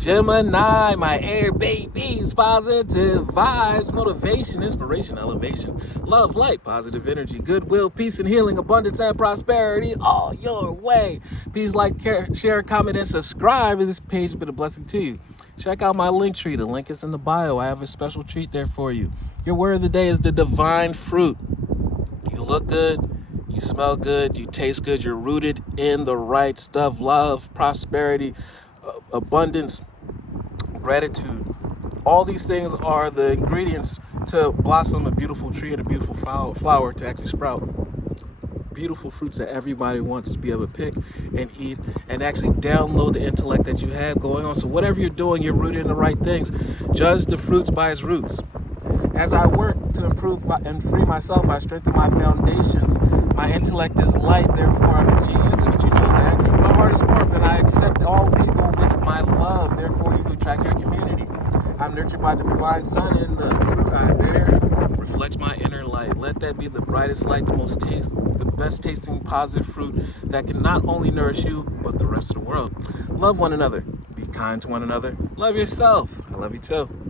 Gemini, my air babies, positive vibes, motivation, inspiration, elevation, love, light, positive energy, goodwill, peace and healing, abundance and prosperity, all your way. Please like, share, comment, and subscribe. This page has been a blessing to you. Check out my link tree. The link is in the bio. I have a special treat there for you. Your word of the day is the divine fruit. You look good, you smell good, you taste good, you're rooted in the right stuff. Love, prosperity, abundance, gratitude. All these things are the ingredients to blossom a beautiful tree and a beautiful flower to actually sprout beautiful fruits that everybody wants to be able to pick and eat and actually download the intellect that you have going on. So whatever you're doing, you're rooted in the right things. Judge the fruits by its roots. As I work to improve and free myself, I strengthen my foundations. My intellect is light, therefore I'm a genius. So that you know that. My heart is warm, and I accept all people with my love. Therefore, you attract your community. I'm nurtured by the divine sun, and the fruit I bear reflects my inner light. Let that be the brightest light, the best tasting positive fruit that can not only nourish you, but the rest of the world. Love one another. Be kind to one another. Love yourself. I love you too.